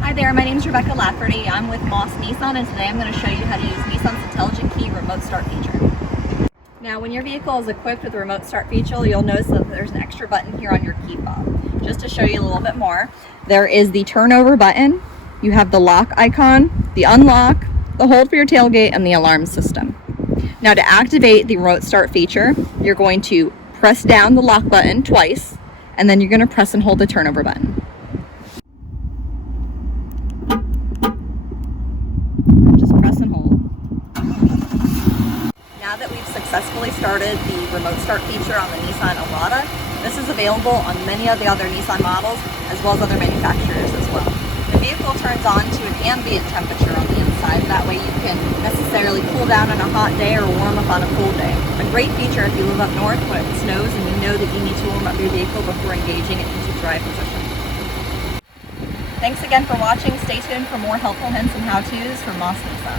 Hi there, my name is Rebecca Lafferty. I'm with Moss Nissan, and today I'm going to show you how to use Nissan's Intelligent Key Remote Start feature. Now, when your vehicle is equipped with the Remote Start feature, you'll notice that there's an extra button here on your key fob. Just to show you a little bit more, there is the turnover button, you have the lock icon, the unlock, the hold for your tailgate, and the alarm system. Now, to activate the Remote Start feature, you're going to press down the lock button twice, and then you're going to press and hold the turnover button. Just press and hold. Now that we've successfully started the Remote Start feature on the Nissan Armada, this is available on many of the other Nissan models as well as other manufacturers as well. The vehicle turns on to an ambient temperature on the inside, that way you can necessarily cool down on a hot day or warm up on a cool day. A great feature if you live up north when it snows and you know that you need to warm up your vehicle before engaging it into drive position. Thanks again for watching. Stay tuned for more helpful hints and how-tos from Moss Nissan.